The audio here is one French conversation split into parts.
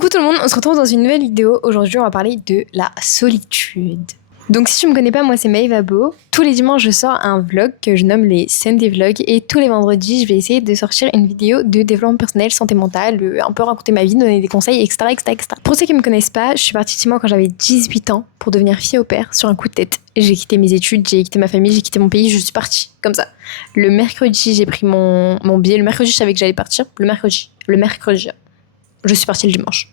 Coucou tout le monde, on se retrouve dans une nouvelle vidéo. Aujourd'hui, on va parler de la solitude. Donc si tu me connais pas, moi c'est Maëva Beau. Tous les dimanches, je sors un vlog que je nomme les Sunday Vlogs et tous les vendredis, je vais essayer de sortir une vidéo de développement personnel, santé mentale, un peu raconter ma vie, donner des conseils, etc., etc., etc. Pour ceux qui me connaissent pas, je suis partie de chez moi quand j'avais 18 ans pour devenir fille au père sur un coup de tête. J'ai quitté mes études, j'ai quitté ma famille, j'ai quitté mon pays, je suis partie comme ça. Le mercredi, j'ai pris mon billet. Le mercredi, je savais que j'allais partir. Le mercredi, je suis partie le dimanche.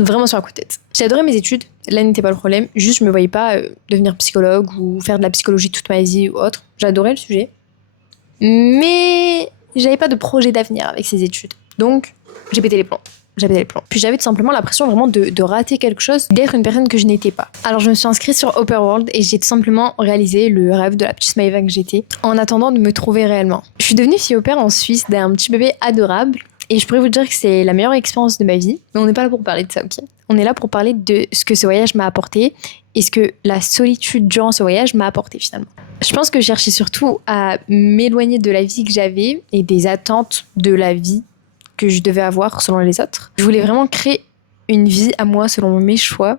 Vraiment sur un coup de tête. J'ai adoré mes études, là n'était pas le problème, juste je me voyais pas devenir psychologue ou faire de la psychologie toute ma vie ou autre. J'adorais le sujet, mais j'avais pas de projet d'avenir avec ces études. Donc j'ai pété les plombs. Puis j'avais tout simplement l'impression vraiment de rater quelque chose, d'être une personne que je n'étais pas. Alors je me suis inscrite sur Upper World et j'ai tout simplement réalisé le rêve de la petite Maëva que j'étais en attendant de me trouver réellement. Je suis devenue fille au père en Suisse d'un petit bébé adorable. Et je pourrais vous dire que c'est la meilleure expérience de ma vie. Mais on n'est pas là pour parler de ça, ok ? On est là pour parler de ce que ce voyage m'a apporté et ce que la solitude durant ce voyage m'a apporté finalement. Je pense que je cherchais surtout à m'éloigner de la vie que j'avais et des attentes de la vie que je devais avoir selon les autres. Je voulais vraiment créer une vie à moi selon mes choix.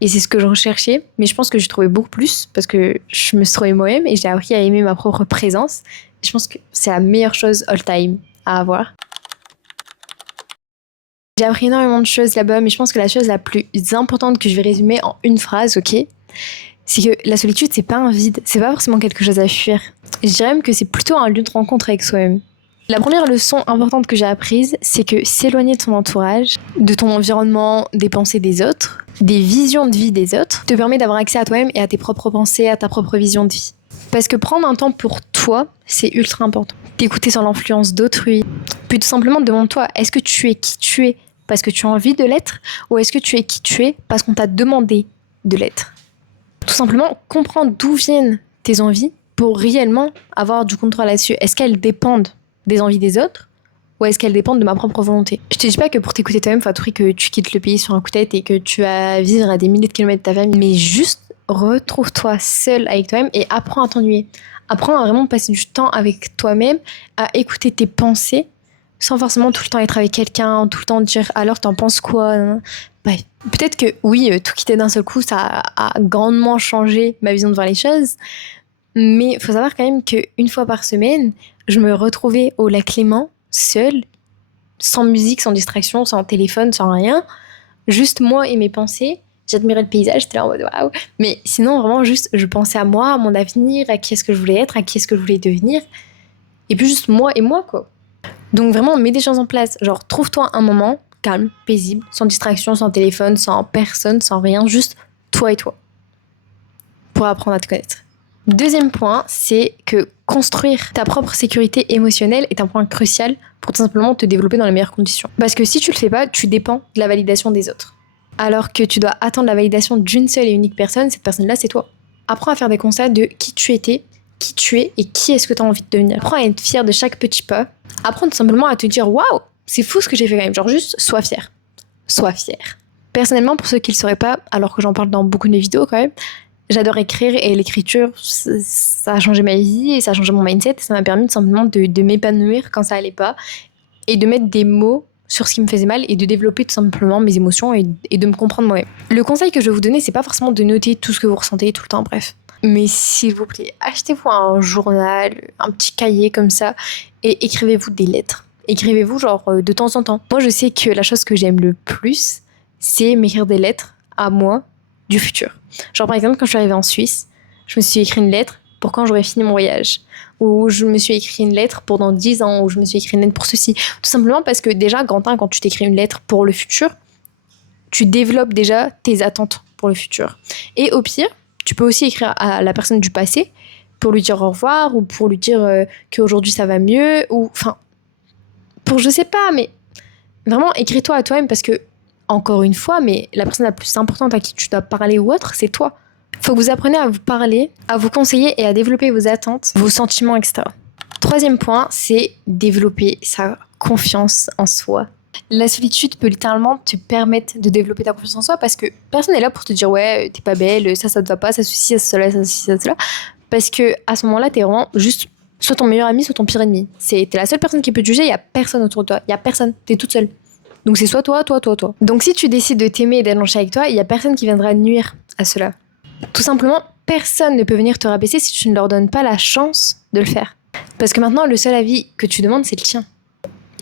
Et c'est ce que je recherchais. Mais je pense que j'ai trouvé beaucoup plus parce que je me suis trouvée moi-même et j'ai appris à aimer ma propre présence. Et je pense que c'est la meilleure chose all time à avoir. J'ai appris énormément de choses là-bas, mais je pense que la chose la plus importante que je vais résumer en une phrase, ok, c'est que la solitude, c'est pas un vide, c'est pas forcément quelque chose à fuir. Je dirais même que c'est plutôt un lieu de rencontre avec soi-même. La première leçon importante que j'ai apprise, c'est que s'éloigner de ton entourage, de ton environnement, des pensées des autres, des visions de vie des autres, te permet d'avoir accès à toi-même et à tes propres pensées, à ta propre vision de vie. Parce que prendre un temps pour toi, c'est ultra important. T'écouter sans l'influence d'autrui. Puis tout simplement, demande-toi, est-ce que tu es qui tu es parce que tu as envie de l'être, ou est-ce que tu es qui tu es parce qu'on t'a demandé de l'être? Tout simplement, comprendre d'où viennent tes envies pour réellement avoir du contrôle là-dessus. Est-ce qu'elles dépendent des envies des autres, ou est-ce qu'elles dépendent de ma propre volonté? Je te dis pas que pour t'écouter toi-même, faut à tout prix que tu quittes le pays sur un coup de tête et que tu vas vivre à des milliers de kilomètres de ta famille, mais juste retrouve-toi seul avec toi-même et apprends à t'ennuyer. Apprends à vraiment passer du temps avec toi-même, à écouter tes pensées, sans forcément tout le temps être avec quelqu'un, tout le temps dire alors t'en penses quoi, hein. Bref, peut-être que oui, tout quitter d'un seul coup, ça a grandement changé ma vision de voir les choses, mais il faut savoir quand même qu'une fois par semaine, je me retrouvais au lac Léman, seule, sans musique, sans distraction, sans téléphone, sans rien, juste moi et mes pensées. J'admirais le paysage, j'étais là en mode waouh, mais sinon vraiment juste je pensais à moi, à mon avenir, à qui est-ce que je voulais être, à qui est-ce que je voulais devenir, et puis juste moi et moi quoi. Donc vraiment, mets des choses en place. Genre, trouve-toi un moment calme, paisible, sans distraction, sans téléphone, sans personne, sans rien, juste toi et toi, pour apprendre à te connaître. Deuxième point, c'est que construire ta propre sécurité émotionnelle est un point crucial pour tout simplement te développer dans les meilleures conditions. Parce que si tu le fais pas, tu dépends de la validation des autres. Alors que tu dois attendre la validation d'une seule et unique personne, cette personne-là, c'est toi. Apprends à faire des constats de qui tu étais, qui tu es et qui est-ce que tu as envie de devenir. Apprends à être fier de chaque petit pas. Apprends tout simplement à te dire waouh, c'est fou ce que j'ai fait quand même. Genre juste sois fier. Sois fier. Personnellement, pour ceux qui le sauraient pas, alors que j'en parle dans beaucoup de mes vidéos quand même, j'adore écrire et l'écriture, ça a changé ma vie et ça a changé mon mindset. Ça m'a permis tout simplement de m'épanouir quand ça allait pas et de mettre des mots sur ce qui me faisait mal et de développer tout simplement mes émotions et de me comprendre moi-même. Le conseil que je vais vous donner, c'est pas forcément de noter tout ce que vous ressentez tout le temps, bref. Mais s'il vous plaît, achetez-vous un journal, un petit cahier comme ça et écrivez-vous des lettres. Écrivez-vous genre de temps en temps. Moi, je sais que la chose que j'aime le plus, c'est m'écrire des lettres à moi du futur. Genre par exemple, quand je suis arrivée en Suisse, je me suis écrit une lettre pour quand j'aurai fini mon voyage. Ou je me suis écrit une lettre pour dans 10 ans, ou je me suis écrit une lettre pour ceci. Tout simplement parce que déjà, Quentin, quand tu t'écris une lettre pour le futur, tu développes déjà tes attentes pour le futur. Et au pire, tu peux aussi écrire à la personne du passé pour lui dire au revoir ou pour lui dire qu'aujourd'hui ça va mieux ou enfin pour je sais pas, mais vraiment écris-toi à toi-même parce que encore une fois, mais la personne la plus importante à qui tu dois parler ou autre, c'est toi. Faut que vous appreniez à vous parler, à vous conseiller et à développer vos attentes, vos sentiments, etc. Troisième point, c'est développer sa confiance en soi. La solitude peut littéralement te permettre de développer ta confiance en soi parce que personne n'est là pour te dire ouais t'es pas belle, ça te va pas, ça ceci, ça cela, ça ceci, ça cela, parce que à ce moment-là t'es vraiment juste soit ton meilleur ami, soit ton pire ennemi. T'es la seule personne qui peut te juger, il y a personne autour de toi, il y a personne, t'es toute seule. Donc c'est soit toi, toi, toi, toi. Donc si tu décides de t'aimer et d'être en chien avec toi, il y a personne qui viendra nuire à cela. Tout simplement, personne ne peut venir te rabaisser si tu ne leur donnes pas la chance de le faire. Parce que maintenant, le seul avis que tu demandes, c'est le tien.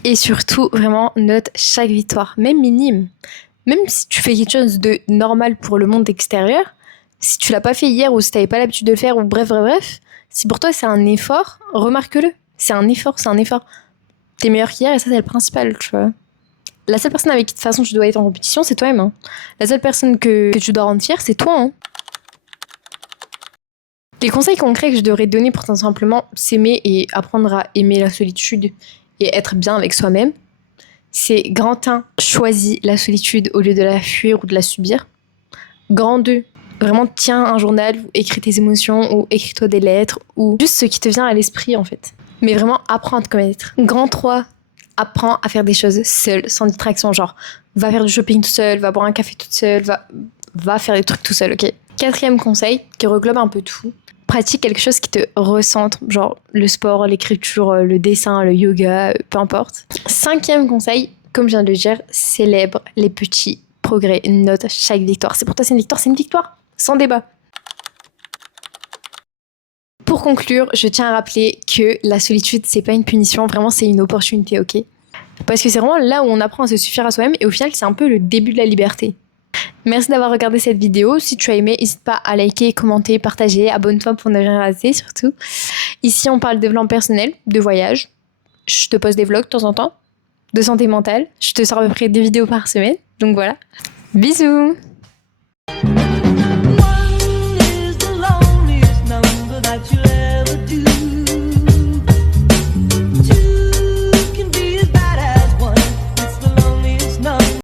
Et surtout, vraiment, note chaque victoire, même minime. Même si tu fais quelque chose de normal pour le monde extérieur, si tu l'as pas fait hier ou si tu n'avais pas l'habitude de le faire, ou bref, si pour toi c'est un effort, remarque-le. C'est un effort. T'es meilleur qu'hier et ça, c'est le principal, tu vois. La seule personne avec qui de toute façon tu dois être en compétition, c'est toi-même. Hein. La seule personne que tu dois rendre fière, c'est toi. Hein. Les conseils concrets que je devrais donner pour tout simplement s'aimer et apprendre à aimer la solitude et être bien avec soi-même, c'est grand 1, choisis la solitude au lieu de la fuir ou de la subir. Grand 2, vraiment tiens un journal, ou écris tes émotions ou écris-toi des lettres ou juste ce qui te vient à l'esprit en fait. Mais vraiment apprends à te connaître. Grand 3, apprends à faire des choses seule, sans distraction, genre va faire du shopping tout seul, va boire un café toute seule, va faire des trucs tout seul, ok. 4e conseil, qui reglobe un peu tout, pratique quelque chose qui te recentre, genre le sport, l'écriture, le dessin, le yoga, peu importe. 5e conseil, comme je viens de le dire, célèbre les petits progrès, note chaque victoire. C'est pour toi, c'est une victoire, sans débat. Pour conclure, je tiens à rappeler que la solitude, c'est pas une punition, vraiment c'est une opportunité, ok? Parce que c'est vraiment là où on apprend à se suffire à soi-même et au final, c'est un peu le début de la liberté. Merci d'avoir regardé cette vidéo. Si tu as aimé, n'hésite pas à liker, commenter, partager, abonne-toi pour ne rien rater surtout. Ici, on parle de développement personnel, de voyage. Je te poste des vlogs de temps en temps, de santé mentale. Je te sors à peu près 2 vidéos par semaine. Donc voilà. Bisous!